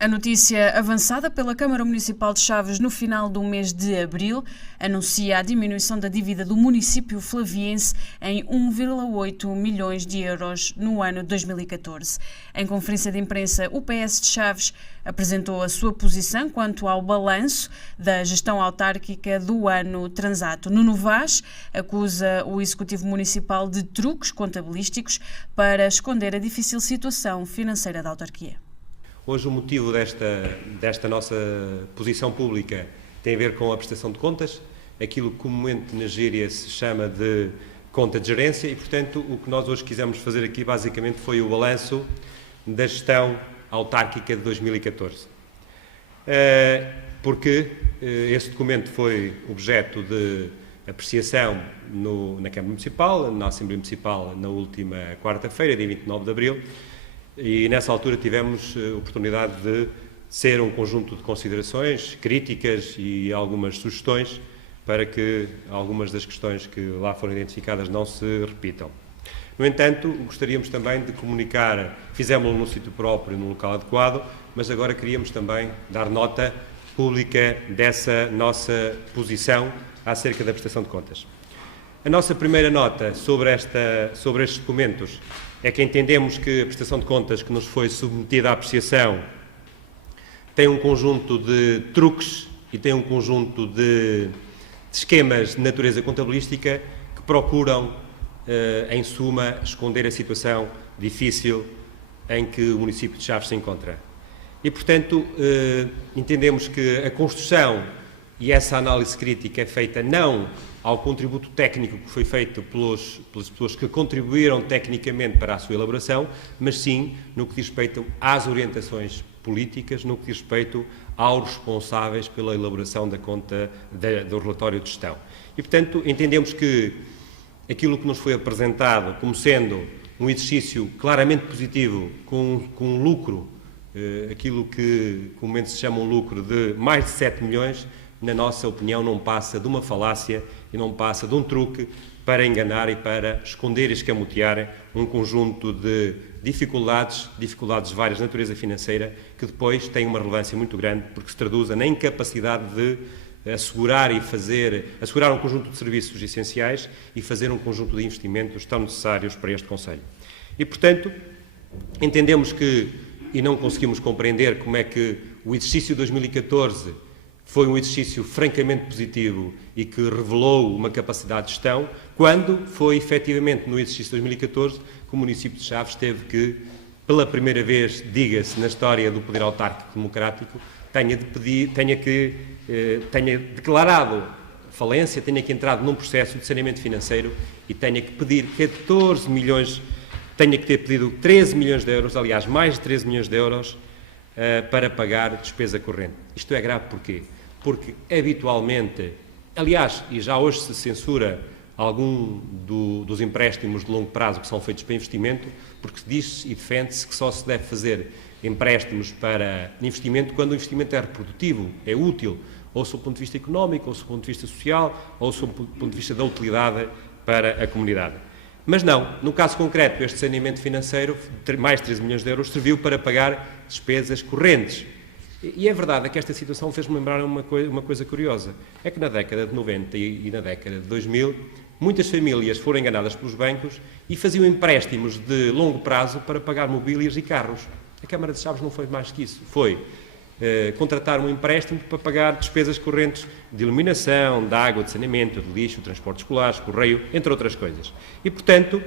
A notícia avançada pela Câmara Municipal de Chaves no final do mês de abril anuncia a diminuição da dívida do município flaviense em 1,8 milhões de euros no ano 2014. Em conferência de imprensa, o PS de Chaves apresentou a sua posição quanto ao balanço da gestão autárquica do ano transato. Nuno Vaz acusa o Executivo Municipal de truques contabilísticos para esconder a difícil situação financeira da autarquia. Hoje o motivo desta nossa posição pública tem a ver com a prestação de contas, aquilo que comumente na gíria se chama de conta de gerência e, portanto, o que nós hoje quisemos fazer aqui basicamente foi o balanço da gestão autárquica de 2014. Porque esse documento foi objeto de apreciação na Câmara Municipal, na Assembleia Municipal, na última quarta-feira, dia 29 de abril, e nessa altura tivemos a oportunidade de ser um conjunto de considerações, críticas e algumas sugestões para que algumas das questões que lá foram identificadas não se repitam. No entanto, gostaríamos também de comunicar, fizemos-lo no sítio próprio, no local adequado, mas agora queríamos também dar nota pública dessa nossa posição acerca da prestação de contas. A nossa primeira nota sobre estes documentos é que entendemos que a prestação de contas que nos foi submetida à apreciação tem um conjunto de truques e tem um conjunto de esquemas de natureza contabilística que procuram, em suma, esconder a situação difícil em que o município de Chaves se encontra. E, portanto, entendemos que a construção e essa análise crítica é feita não ao contributo técnico que foi feito pelas pessoas que contribuíram tecnicamente para a sua elaboração, mas sim no que diz respeito às orientações políticas, no que diz respeito aos responsáveis pela elaboração da conta do relatório de gestão. E, portanto, entendemos que aquilo que nos foi apresentado como sendo um exercício claramente positivo, com um lucro, aquilo que comumente se chama um lucro de mais de 7 milhões, na nossa opinião, não passa de uma falácia e não passa de um truque para enganar e para esconder e escamotear um conjunto de dificuldades de várias natureza financeira, que depois têm uma relevância muito grande, porque se traduzem na incapacidade de assegurar um conjunto de serviços essenciais e fazer um conjunto de investimentos tão necessários para este Conselho. E, portanto, entendemos que, e não conseguimos compreender como é que o exercício de 2014 foi um exercício francamente positivo e que revelou uma capacidade de gestão, quando foi efetivamente no exercício de 2014 que o município de Chaves teve que, pela primeira vez, diga-se, na história do poder autárquico democrático, tenha declarado falência, tenha que entrado num processo de saneamento financeiro e tenha que pedir 14 milhões, tenha que ter pedido 13 milhões de euros, aliás, mais de 13 milhões de euros, para pagar despesa corrente. Isto é grave porquê? Porque habitualmente, aliás, e já hoje se censura algum dos empréstimos de longo prazo que são feitos para investimento, porque se diz e defende-se que só se deve fazer empréstimos para investimento quando o investimento é reprodutivo, é útil, ou sob o ponto de vista económico, ou sob o ponto de vista social, ou sob o ponto de vista da utilidade para a comunidade. Mas não, no caso concreto, este saneamento financeiro, mais de 13 milhões de euros, serviu para pagar despesas correntes. E é verdade que esta situação fez-me lembrar uma coisa curiosa. É que na década de 90 e na década de 2000, muitas famílias foram enganadas pelos bancos e faziam empréstimos de longo prazo para pagar mobílias e carros. A Câmara de Chaves não foi mais que isso. Foi contratar um empréstimo para pagar despesas correntes de iluminação, de água, de saneamento, de lixo, transportes escolares, correio, entre outras coisas. E, portanto,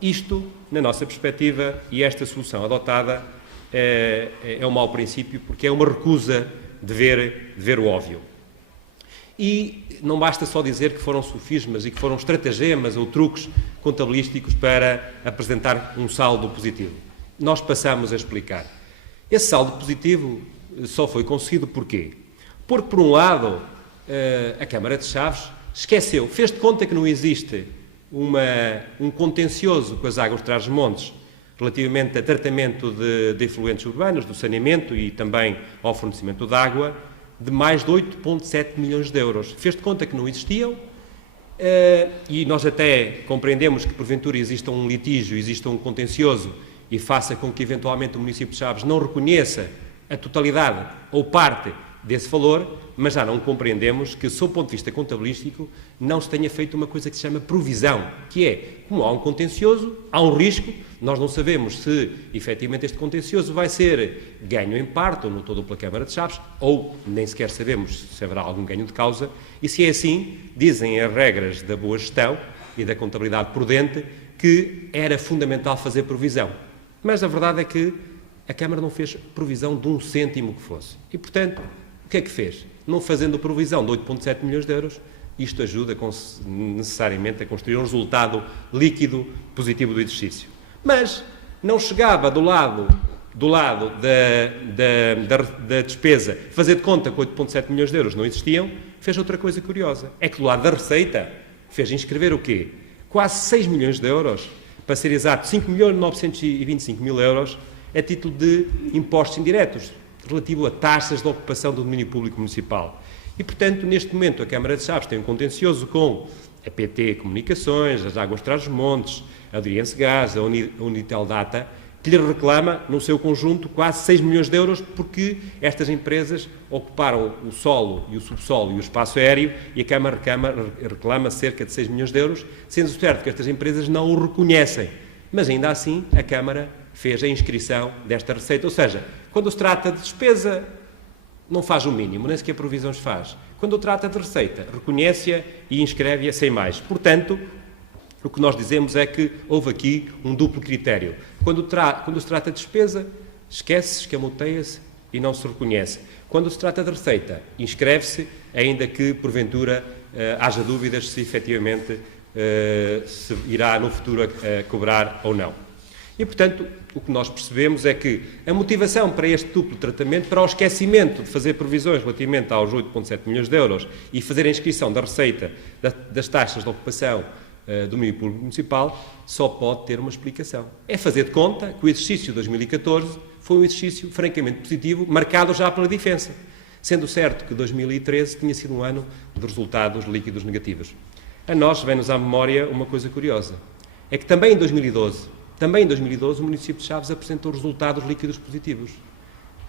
isto, na nossa perspectiva, e esta solução adotada, é um mau princípio, porque é uma recusa de ver o óbvio. E não basta só dizer que foram sofismas e que foram estratagemas ou truques contabilísticos para apresentar um saldo positivo. Nós passamos a explicar. Esse saldo positivo só foi conseguido porquê? Porque, por um lado, a Câmara de Chaves esqueceu, fez de conta que não existe um contencioso com as águas de Trás-os-Montes relativamente a tratamento de efluentes urbanos, do saneamento e também ao fornecimento de água, de mais de 8,7 milhões de euros. Fez de conta que não existiam e nós até compreendemos que, porventura, exista um litígio, exista um contencioso e faça com que, eventualmente, o município de Chaves não reconheça a totalidade ou parte desse valor, mas já não compreendemos que, sob o ponto de vista contabilístico, não se tenha feito uma coisa que se chama provisão, que é, como há um contencioso, há um risco, nós não sabemos se, efetivamente, este contencioso vai ser ganho em parte ou no todo pela Câmara de Chaves, ou nem sequer sabemos se haverá algum ganho de causa, e se é assim, dizem as regras da boa gestão e da contabilidade prudente que era fundamental fazer provisão. Mas a verdade é que a Câmara não fez provisão de um cêntimo que fosse. E, portanto, o que é que fez? Não fazendo provisão de 8,7 milhões de euros, isto ajuda necessariamente a construir um resultado líquido positivo do exercício. Mas não chegava do lado da despesa, fazer de conta que 8,7 milhões de euros não existiam, fez outra coisa curiosa. É que do lado da receita fez inscrever o quê? Quase 6 milhões de euros, para ser exato, 5.925.000 euros, a título de impostos indiretos, relativo a taxas de ocupação do domínio público municipal. E, portanto, neste momento, a Câmara de Chaves tem um contencioso com a PT Comunicações, as Águas Trás-os-Montes, a Adriense Gás, a Unitel Data, que lhe reclama, no seu conjunto, quase 6 milhões de euros, porque estas empresas ocuparam o solo e o subsolo e o espaço aéreo, e a Câmara reclama cerca de 6 milhões de euros, sendo certo que estas empresas não o reconhecem. Mas, ainda assim, a Câmara fez a inscrição desta receita. Ou seja, quando se trata de despesa, não faz o mínimo, nem sequer provisões faz. Quando trata de receita, reconhece-a e inscreve-a sem mais. Portanto, o que nós dizemos é que houve aqui um duplo critério. Quando se trata de despesa, esquece-se, escamoteia-se e não se reconhece. Quando se trata de receita, inscreve-se, ainda que, porventura, haja dúvidas se efetivamente se irá no futuro cobrar ou não. E, portanto, o que nós percebemos é que a motivação para este duplo tratamento, para o esquecimento de fazer provisões relativamente aos 8,7 milhões de euros e fazer a inscrição da receita das taxas de ocupação do domínio público municipal, só pode ter uma explicação. É fazer de conta que o exercício de 2014 foi um exercício francamente positivo, marcado já pela diferença, sendo certo que 2013 tinha sido um ano de resultados líquidos negativos. A nós vem-nos à memória uma coisa curiosa, é que também em 2012, o município de Chaves apresentou resultados líquidos positivos.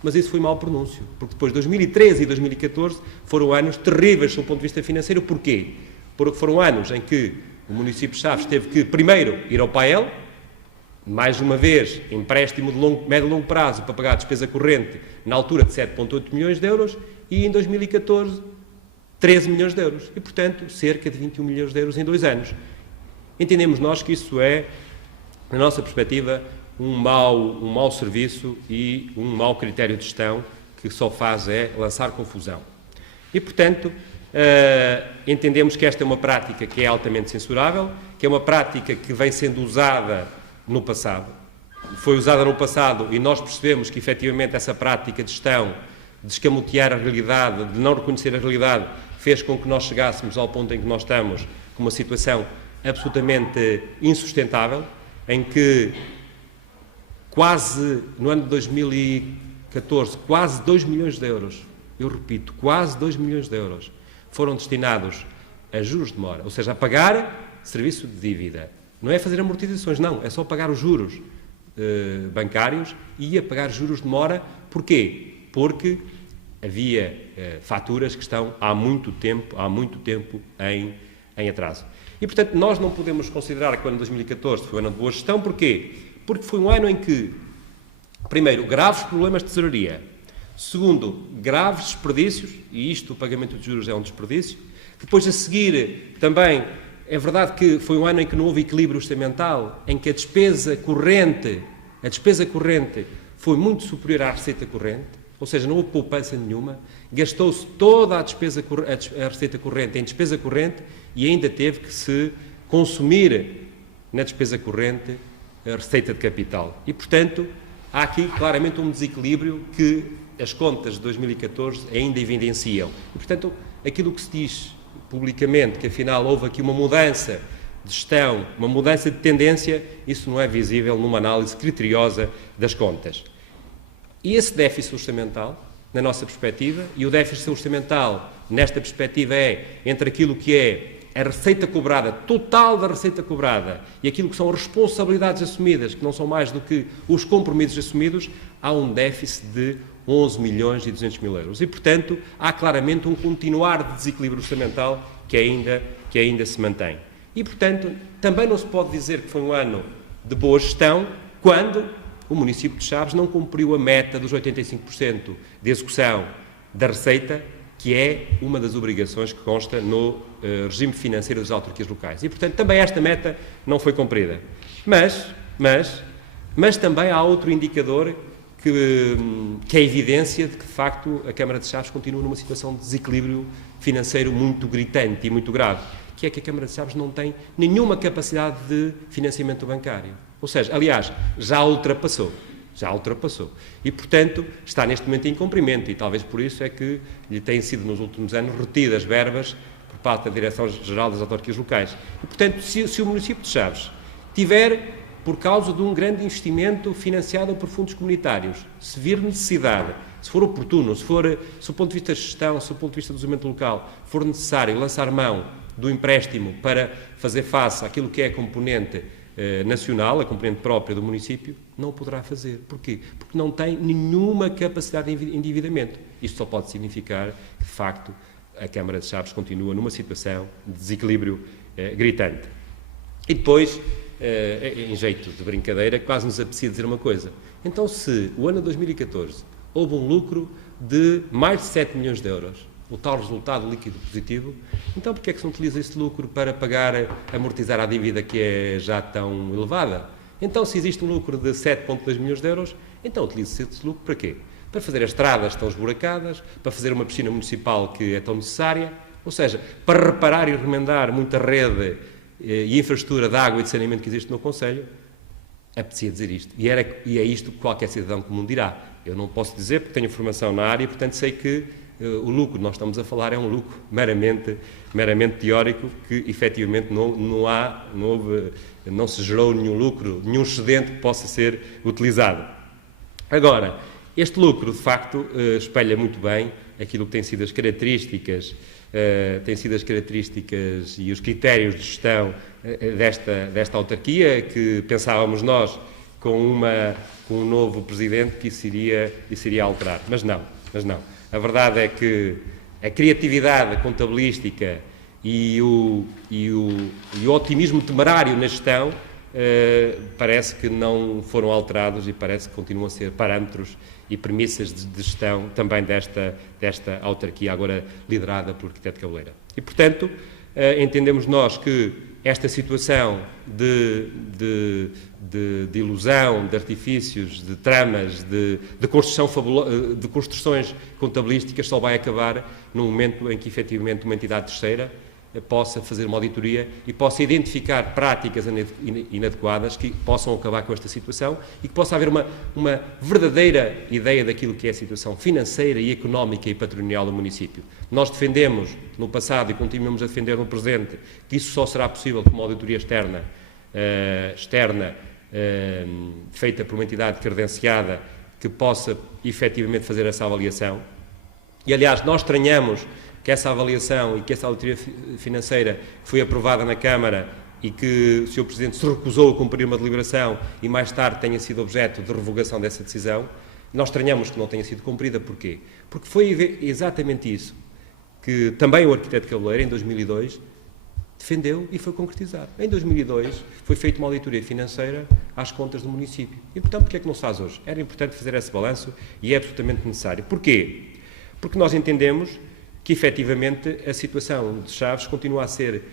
Mas isso foi mau pronúncio, porque depois 2013 e 2014 foram anos terríveis do ponto de vista financeiro. Porquê? Porque foram anos em que o município de Chaves teve que, primeiro, ir ao PAEL, mais uma vez, empréstimo de médio e longo prazo para pagar a despesa corrente na altura de 7,8 milhões de euros, e em 2014, 13 milhões de euros. E, portanto, cerca de 21 milhões de euros em 2 anos. Entendemos nós que isso é, na nossa perspectiva, um mau serviço e um mau critério de gestão que só faz é lançar confusão. E, portanto, entendemos que esta é uma prática que é altamente censurável, que é uma prática que vem sendo usada no passado. Foi usada no passado e nós percebemos que, efetivamente, essa prática de gestão, de escamotear a realidade, de não reconhecer a realidade, fez com que nós chegássemos ao ponto em que nós estamos, com uma situação absolutamente insustentável, em que no ano de 2014, quase 2 milhões de euros, eu repito, quase 2 milhões de euros, foram destinados a juros de mora, ou seja, a pagar serviço de dívida. Não é fazer amortizações, não, é só pagar os juros bancários e a pagar juros de mora. Porquê? Porque havia faturas que estão há muito tempo em atraso. E, portanto, nós não podemos considerar que o ano de 2014 foi um ano de boa gestão. Porquê? Porque foi um ano em que, primeiro, graves problemas de tesouraria. Segundo, graves desperdícios, e isto, o pagamento de juros é um desperdício. Depois, a seguir, também, é verdade que foi um ano em que não houve equilíbrio orçamental, em que a despesa corrente foi muito superior à receita corrente, ou seja, não houve poupança nenhuma, gastou-se toda a receita corrente em despesa corrente e ainda teve que se consumir na despesa corrente a receita de capital. E, portanto, há aqui claramente um desequilíbrio que as contas de 2014 ainda evidenciam. E, portanto, aquilo que se diz publicamente, que afinal houve aqui uma mudança de gestão, uma mudança de tendência, isso não é visível numa análise criteriosa das contas. E esse déficit orçamental, na nossa perspectiva, e o déficit orçamental, nesta perspectiva, é entre aquilo que é a receita cobrada, total da receita cobrada, e aquilo que são as responsabilidades assumidas, que não são mais do que os compromissos assumidos, há um déficit de 11 milhões e 200 mil euros. E, portanto, há claramente um continuar de desequilíbrio orçamental que ainda se mantém. E, portanto, também não se pode dizer que foi um ano de boa gestão quando o município de Chaves não cumpriu a meta dos 85% de execução da receita, que é uma das obrigações que consta no regime financeiro das autarquias locais. E, portanto, também esta meta não foi cumprida. Mas também há outro indicador que é a evidência de que, de facto, a Câmara de Chaves continua numa situação de desequilíbrio financeiro muito gritante e muito grave, que é que a Câmara de Chaves não tem nenhuma capacidade de financiamento bancário. Ou seja, aliás, já ultrapassou. E, portanto, está neste momento em incumprimento e talvez por isso é que lhe têm sido nos últimos anos retidas verbas por parte da Direção-Geral das Autarquias Locais. E, portanto, se o município de Chaves tiver, por causa de um grande investimento financiado por fundos comunitários, se vir necessidade, se for oportuno, se do ponto de vista de gestão, se do ponto de vista do desenvolvimento local, for necessário lançar mão do empréstimo para fazer face àquilo que é a componente nacional, a componente própria do município, não o poderá fazer. Porquê? Porque não tem nenhuma capacidade de endividamento. Isto só pode significar que, de facto, a Câmara de Chaves continua numa situação de desequilíbrio gritante. E depois, em jeito de brincadeira, quase nos apetecia dizer uma coisa. Então, se o ano de 2014 houve um lucro de mais de 7 milhões de euros, o tal resultado líquido positivo, então porquê é que se não utiliza esse lucro para amortizar a dívida que é já tão elevada? Então, se existe um lucro de 7,2 milhões de euros, então utiliza-se esse lucro para quê? Para fazer as estradas tão esburacadas, para fazer uma piscina municipal que é tão necessária, ou seja, para reparar e remendar muita rede e infraestrutura de água e de saneamento que existe no Concelho. Apetecia dizer isto. E é isto que qualquer cidadão comum dirá. Eu não posso dizer porque tenho formação na área e, portanto, sei que o lucro que nós estamos a falar é um lucro meramente teórico, que efetivamente não se gerou nenhum lucro, nenhum excedente que possa ser utilizado. Agora, este lucro, de facto, espelha muito bem aquilo que têm sido as características e os critérios de gestão desta autarquia, que pensávamos nós, com um novo presidente, que isso iria alterar. Mas não. A verdade é que a criatividade contabilística e o otimismo temerário na gestão parece que não foram alterados e parece que continuam a ser parâmetros e premissas de gestão também desta autarquia, agora liderada pelo arquiteto Cabeleira. E, portanto, entendemos nós que esta situação de ilusão, de artifícios, de tramas, de construções contabilísticas só vai acabar no momento em que, efetivamente, uma entidade terceira possa fazer uma auditoria e possa identificar práticas inadequadas que possam acabar com esta situação e que possa haver uma verdadeira ideia daquilo que é a situação financeira e económica e patrimonial do município. Nós defendemos no passado e continuamos a defender no presente que isso só será possível com uma auditoria externa feita por uma entidade credenciada que possa efetivamente fazer essa avaliação. E, aliás, nós estranhamos que essa avaliação e que essa auditoria financeira que foi aprovada na Câmara e que o Sr. Presidente se recusou a cumprir uma deliberação e mais tarde tenha sido objeto de revogação dessa decisão, nós estranhamos que não tenha sido cumprida. Porquê? Porque foi exatamente isso que também o arquiteto Cabeleira, em 2002, defendeu e foi concretizado. Em 2002 foi feita uma auditoria financeira às contas do município. E, portanto, porquê é que não se faz hoje? Era importante fazer esse balanço e é absolutamente necessário. Porquê? Porque nós entendemos que, efetivamente, a situação de Chaves continua a ser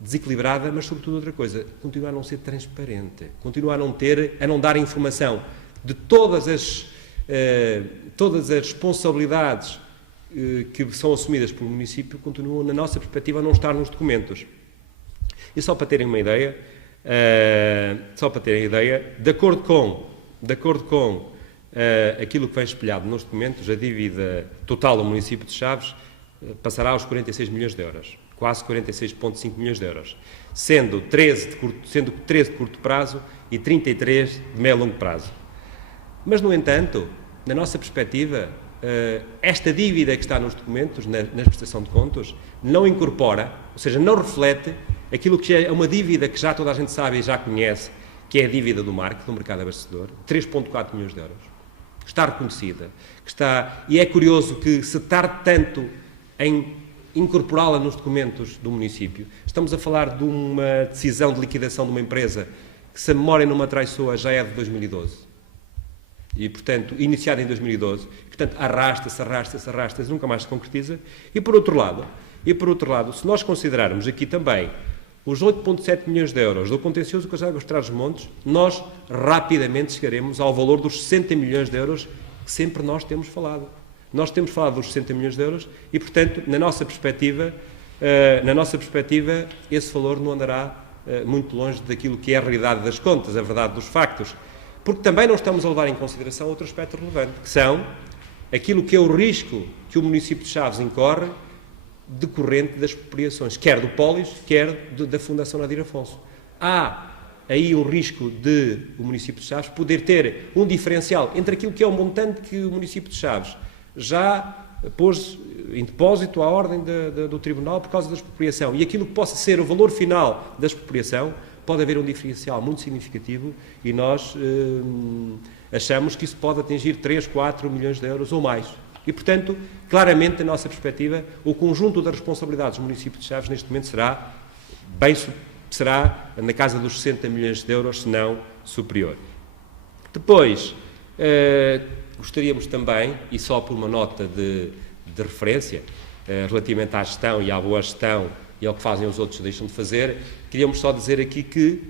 desequilibrada, mas, sobretudo, outra coisa, continua a não ser transparente, continua a não dar informação de todas as responsabilidades que são assumidas pelo município, continuam, na nossa perspectiva, a não estar nos documentos. E só para terem uma ideia, de acordo com aquilo que vem espelhado nos documentos, a dívida total do município de Chaves passará aos 46 milhões de euros, quase 46,5 milhões de euros, sendo 13 de curto prazo e 33 de médio e longo prazo. Mas, no entanto, na nossa perspectiva, esta dívida que está nos documentos, na prestação de contas, não incorpora, ou seja, não reflete aquilo que é uma dívida que já toda a gente sabe e já conhece, que é a dívida do mercado abastecedor, 3,4 milhões de euros. está reconhecida, e é curioso que se tarde tanto em incorporá-la nos documentos do município. Estamos a falar de uma decisão de liquidação de uma empresa que, se a memória não me atraiçoa, já é de 2012. E, portanto, iniciada em 2012. Portanto, arrasta-se, nunca mais se concretiza. E, por outro lado, se nós considerarmos aqui também os 8,7 milhões de euros do contencioso com as Águas de Trás-os-Montes, nós rapidamente chegaremos ao valor dos 60 milhões de euros que sempre nós temos falado. Nós temos falado dos 60 milhões de euros e, portanto, na nossa perspectiva, esse valor não andará muito longe daquilo que é a realidade das contas, a verdade dos factos. Porque também não estamos a levar em consideração outro aspecto relevante, que são aquilo que é o risco que o município de Chaves incorre decorrente das expropriações, quer do Polis, quer da Fundação Nadir Afonso. Há aí um risco de o município de Chaves poder ter um diferencial entre aquilo que é o montante que o município de Chaves já pôs em depósito à ordem do Tribunal por causa da expropriação e aquilo que possa ser o valor final da expropriação, pode haver um diferencial muito significativo e nós achamos que isso pode atingir 3, 4 milhões de euros ou mais. E, portanto, claramente, da nossa perspectiva, o conjunto das responsabilidades do município de Chaves neste momento será na casa dos 60 milhões de euros, se não superior. Depois, gostaríamos também, e só por uma nota de referência, relativamente à gestão e à boa gestão e ao que fazem os outros deixam de fazer, queríamos só dizer aqui que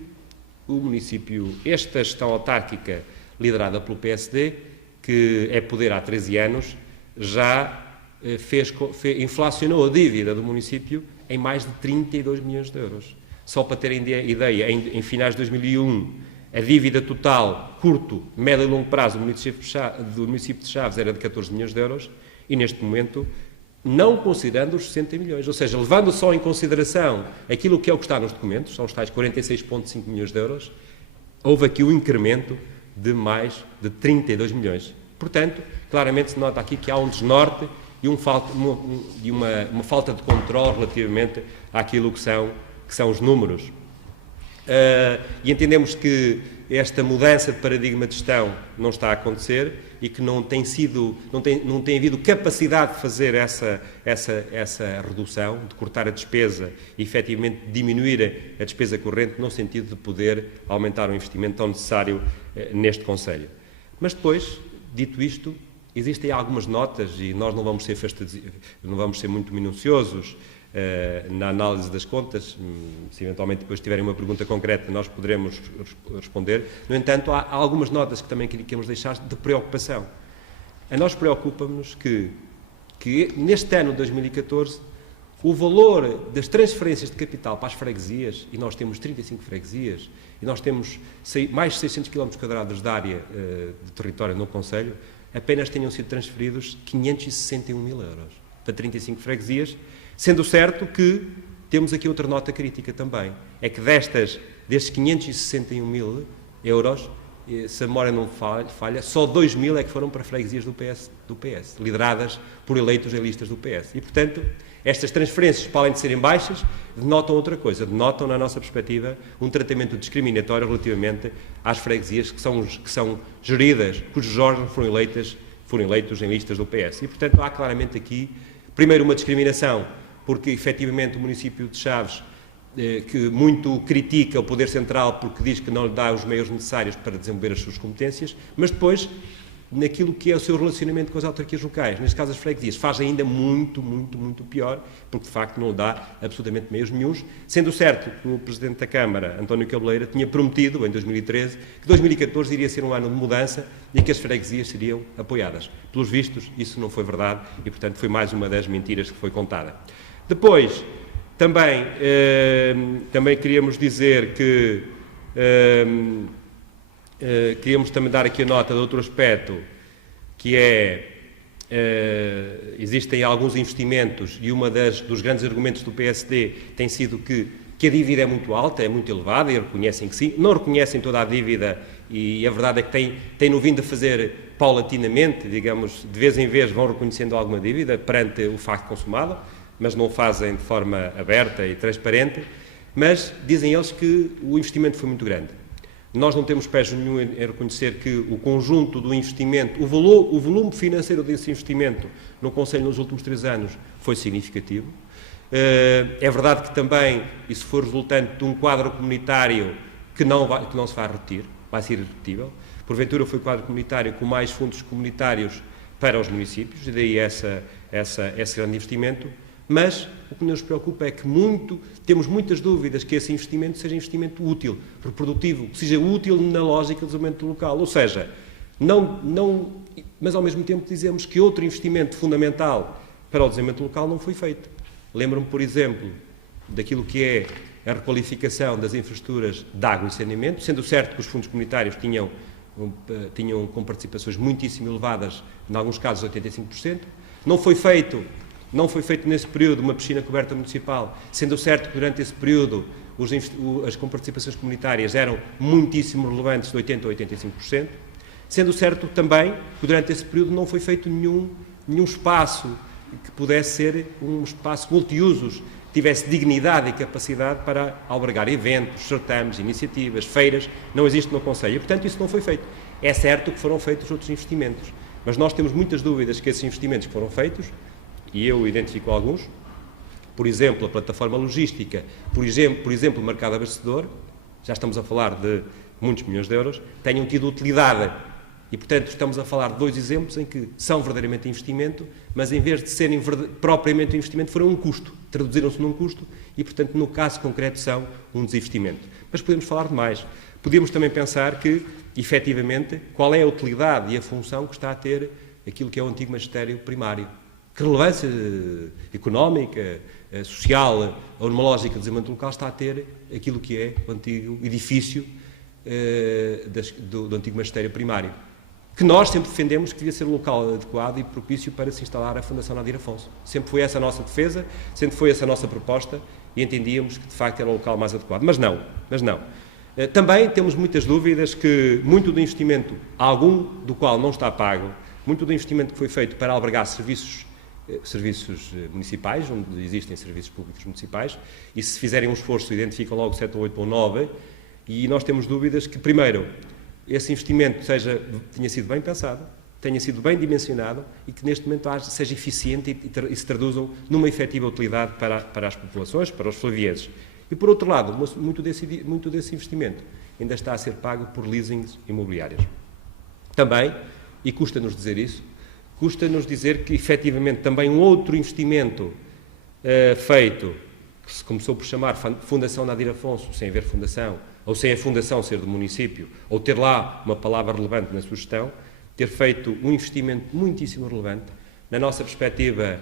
o município, esta gestão autárquica liderada pelo PSD, que é poder há 13 anos, já inflacionou a dívida do município em mais de 32 milhões de euros. Só para terem ideia, em finais de 2001, a dívida total, curto, médio e longo prazo do município de Chaves era de 14 milhões de euros e, neste momento, não considerando os 60 milhões. Ou seja, levando só em consideração aquilo que é o que está nos documentos, são os tais 46,5 milhões de euros, houve aqui um incremento de mais de 32 milhões. Portanto, claramente se nota aqui que há um desnorte e uma falta de controle relativamente àquilo que são os números. E entendemos que esta mudança de paradigma de gestão não está a acontecer e que não tem havido capacidade de fazer essa redução, de cortar a despesa e efetivamente diminuir a despesa corrente no sentido de poder aumentar o investimento tão necessário neste concelho. Mas depois, dito isto, existem algumas notas e nós não vamos ser muito minuciosos na análise das contas. Se eventualmente depois tiverem uma pergunta concreta, nós poderemos responder. No entanto, há algumas notas que também queríamos deixar de preocupação. A nós preocupa-nos que neste ano de 2014 o valor das transferências de capital para as freguesias, e nós temos 35 freguesias, e nós temos mais de 600 km² de área de território no concelho, apenas tenham sido transferidos 561 mil euros para 35 freguesias, sendo certo que temos aqui outra nota crítica também, é que destes 561 mil euros, se a memória não falha, só 2 mil é que foram para freguesias do PS, lideradas por eleitos em listas do PS. E, portanto, estas transferências, para além de serem baixas, denotam outra coisa, denotam, na nossa perspectiva, um tratamento discriminatório relativamente às freguesias que são geridas, cujos órgãos foram eleitos em listas do PS. E, portanto, há claramente aqui, primeiro, uma discriminação, porque, efetivamente, o município de Chaves, que muito critica o Poder Central porque diz que não lhe dá os meios necessários para desenvolver as suas competências, mas depois, naquilo que é o seu relacionamento com as autarquias locais, neste caso as freguesias, faz ainda muito pior, porque de facto não lhe dá absolutamente meios nenhuns, sendo certo que o Presidente da Câmara, António Cabeleira, tinha prometido, em 2013, que 2014 iria ser um ano de mudança e que as freguesias seriam apoiadas. Pelos vistos, isso não foi verdade e, portanto, foi mais uma das mentiras que foi contada. Depois, também queríamos dizer que queríamos também dar aqui a nota de outro aspecto, que existem alguns investimentos e dos grandes argumentos do PSD tem sido que a dívida é muito alta, é muito elevada, e reconhecem que sim, não reconhecem toda a dívida e a verdade é que têm-no vindo a fazer paulatinamente, digamos, de vez em vez vão reconhecendo alguma dívida perante o facto consumado, mas não o fazem de forma aberta e transparente, mas dizem eles que o investimento foi muito grande. Nós não temos pejo nenhum em reconhecer que o conjunto do investimento, o volume financeiro desse investimento no Conselho nos últimos 3 anos foi significativo. É verdade que também isso foi resultante de um quadro comunitário que não se vai repetir, vai ser irrepetível. Porventura foi o quadro comunitário com mais fundos comunitários para os municípios, e daí esse grande investimento. Mas o que nos preocupa é que temos muitas dúvidas que esse investimento seja investimento útil, reprodutivo, que seja útil na lógica do desenvolvimento local. Ou seja, mas ao mesmo tempo dizemos que outro investimento fundamental para o desenvolvimento local não foi feito. Lembro-me, por exemplo, daquilo que é a requalificação das infraestruturas de água e saneamento, sendo certo que os fundos comunitários tinham com participações muitíssimo elevadas, em alguns casos 85%. Não foi feito nesse período uma piscina coberta municipal, sendo certo que durante esse período as comparticipações comunitárias eram muitíssimo relevantes, de 80% a 85%, sendo certo também que durante esse período não foi feito nenhum espaço que pudesse ser um espaço multiusos, que tivesse dignidade e capacidade para albergar eventos, certames, iniciativas, feiras, não existe no Conselho. E, portanto, isso não foi feito. É certo que foram feitos outros investimentos, mas nós temos muitas dúvidas que esses investimentos foram feitos, e eu identifico alguns, por exemplo, a plataforma logística, por exemplo, o mercado abastecedor, já estamos a falar de muitos milhões de euros, tenham tido utilidade. E, portanto, estamos a falar de 2 exemplos em que são verdadeiramente investimento, mas em vez de serem propriamente um investimento, foram um custo, traduziram-se num custo e, portanto, no caso concreto, são um desinvestimento. Mas podemos falar de mais. Podemos também pensar que, efetivamente, qual é a utilidade e a função que está a ter aquilo que é o antigo magistério primário. Que relevância económica, social ou numa lógica de desenvolvimento local está a ter aquilo que é o antigo edifício do antigo magistério primário, que nós sempre defendemos que devia ser um local adequado e propício para se instalar a Fundação Nadir Afonso. Sempre foi essa a nossa defesa, sempre foi essa a nossa proposta e entendíamos que de facto era o local mais adequado. Mas não. Também temos muitas dúvidas que muito do investimento, algum do qual não está pago, muito do investimento que foi feito para albergar serviços municipais, onde existem serviços públicos municipais, e se fizerem um esforço identificam logo 7 ou 8 ou 9, e nós temos dúvidas que, primeiro, esse investimento tenha sido bem pensado, tenha sido bem dimensionado e que neste momento seja eficiente e se traduzam numa efetiva utilidade para as populações, para os flavienses. E, por outro lado, muito desse investimento ainda está a ser pago por leasings imobiliários. Também, e custa-nos dizer isso, custa-nos dizer que, efetivamente, também um outro investimento feito, que se começou por chamar Fundação Nadir Afonso, sem haver fundação, ou sem a fundação ser do município, ou ter lá uma palavra relevante na sua gestão, ter feito um investimento muitíssimo relevante. Na nossa perspectiva,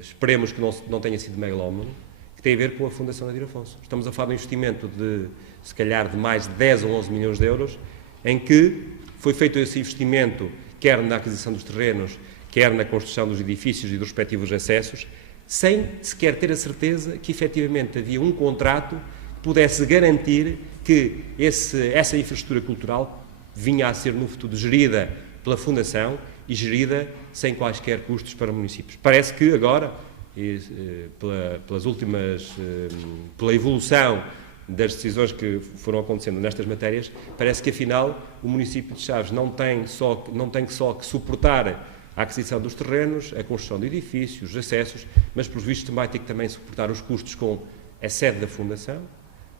esperemos que não tenha sido megalómano, que tem a ver com a Fundação Nadir Afonso. Estamos a falar de um investimento se calhar, de mais de 10 ou 11 milhões de euros, em que foi feito esse investimento, quer na aquisição dos terrenos, quer na construção dos edifícios e dos respectivos acessos, sem sequer ter a certeza que, efetivamente, havia um contrato que pudesse garantir que essa infraestrutura cultural vinha a ser, no futuro, gerida pela Fundação e gerida sem quaisquer custos para municípios. Parece que agora, pela evolução das decisões que foram acontecendo nestas matérias, parece que, afinal, o município de Chaves não tem só que suportar a aquisição dos terrenos, a construção de edifícios, os acessos, mas, pelos vistos, vai ter que também suportar os custos com a sede da Fundação,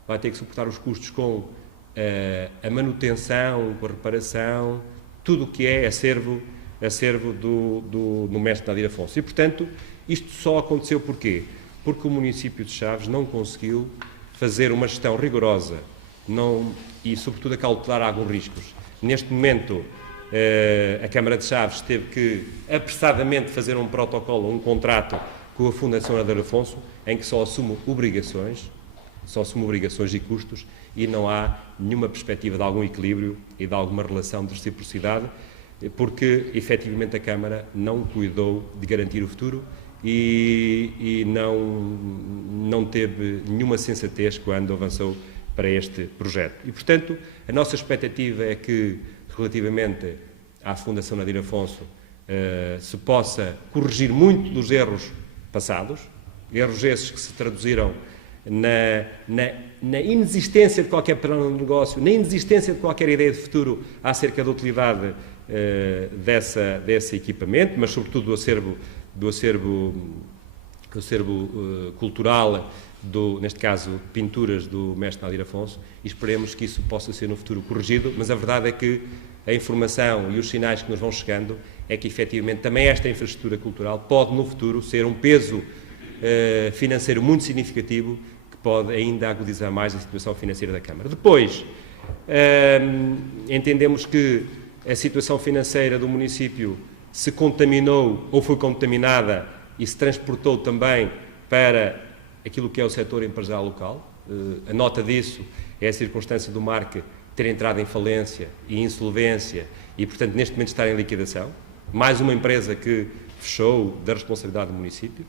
vai ter que suportar os custos com a manutenção, com a reparação, tudo o que é acervo do mestre Nadir Afonso. E, portanto, isto só aconteceu porquê? Porque o município de Chaves não conseguiu fazer uma gestão rigorosa e, sobretudo, acautelar alguns riscos. Neste momento, a Câmara de Chaves teve que apressadamente fazer um protocolo, um contrato com a Fundação Nadir Afonso, em que só assume obrigações e custos e não há nenhuma perspectiva de algum equilíbrio e de alguma relação de reciprocidade, porque, efetivamente, a Câmara não cuidou de garantir o futuro e não teve nenhuma sensatez quando avançou para este projeto. E, portanto, a nossa expectativa é que, relativamente à Fundação Nadir Afonso, se possa corrigir muito dos erros passados, erros esses que se traduziram na inexistência de qualquer plano de negócio, na inexistência de qualquer ideia de futuro acerca da utilidade desse equipamento, mas sobretudo do acervo cultural, neste caso, pinturas do mestre Nadir Afonso, e esperemos que isso possa ser no futuro corrigido, mas a verdade é que a informação e os sinais que nos vão chegando é que, efetivamente, também esta infraestrutura cultural pode, no futuro, ser um peso financeiro muito significativo que pode ainda agudizar mais a situação financeira da Câmara. Depois, entendemos que a situação financeira do município se contaminou ou foi contaminada e se transportou também para aquilo que é o setor empresarial local. A nota disso é a circunstância do Marque ter entrado em falência e insolvência e, portanto, neste momento estar em liquidação. Mais uma empresa que fechou da responsabilidade do município.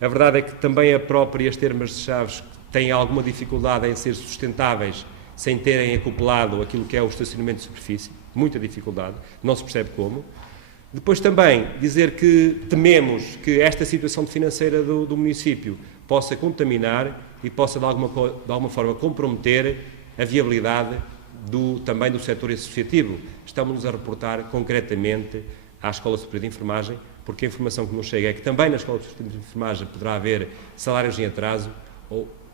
A verdade é que também as termas de Chaves têm alguma dificuldade em ser sustentáveis sem terem acoplado aquilo que é o estacionamento de superfície. Muita dificuldade, não se percebe como. Depois também dizer que tememos que esta situação financeira do município possa contaminar e possa de alguma forma comprometer a viabilidade também do setor associativo. Estamos-nos a reportar concretamente à Escola Superior de Enfermagem, porque a informação que nos chega é que também na Escola Superior de Enfermagem poderá haver salários em atraso,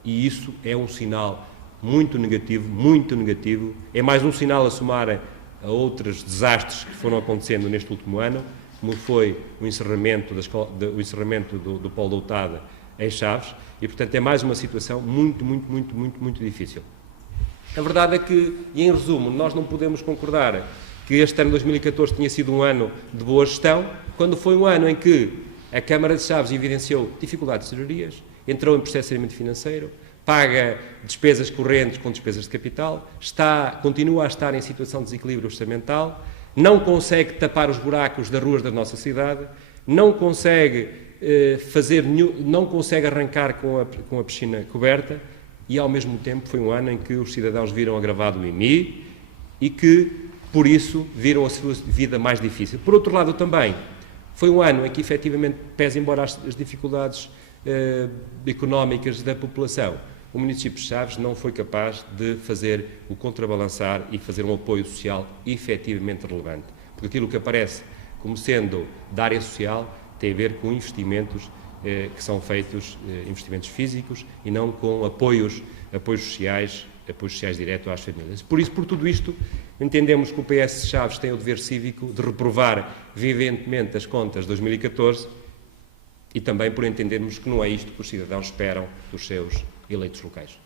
e isso é um sinal muito negativo, é mais um sinal a somar a outros desastres que foram acontecendo neste último ano, como foi o encerramento do Polo da UTAD em Chaves, e portanto é mais uma situação muito difícil. A verdade é que, e em resumo, nós não podemos concordar que este ano 2014 tinha sido um ano de boa gestão, quando foi um ano em que a Câmara de Chaves evidenciou dificuldades de tesourarias, entrou em processo de saneamento financeiro, paga despesas correntes com despesas de capital, continua a estar em situação de desequilíbrio orçamental, não consegue tapar os buracos das ruas da nossa cidade, não consegue não consegue arrancar com a piscina coberta, e ao mesmo tempo foi um ano em que os cidadãos viram agravado o IMI e que, por isso, viram a sua vida mais difícil. Por outro lado, também foi um ano em que, efetivamente, pese embora as dificuldades económicas da população, o município de Chaves não foi capaz de fazer o contrabalançar e fazer um apoio social efetivamente relevante. Porque aquilo que aparece como sendo da área social tem a ver com investimentos que são feitos, investimentos físicos, e não com apoios sociais diretos às famílias. Por isso, por tudo isto, entendemos que o PS de Chaves tem o dever cívico de reprovar viventemente as contas de 2014 e também por entendermos que não é isto que os cidadãos esperam dos seus eleitos locais.